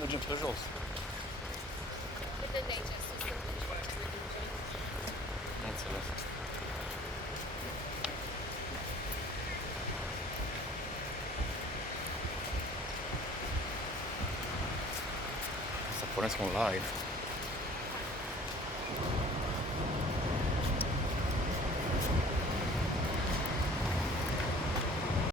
mergem pe jos. Depinde de aici, sus sunt deci foarte merge. Nu înțeles. Să pornesc un live.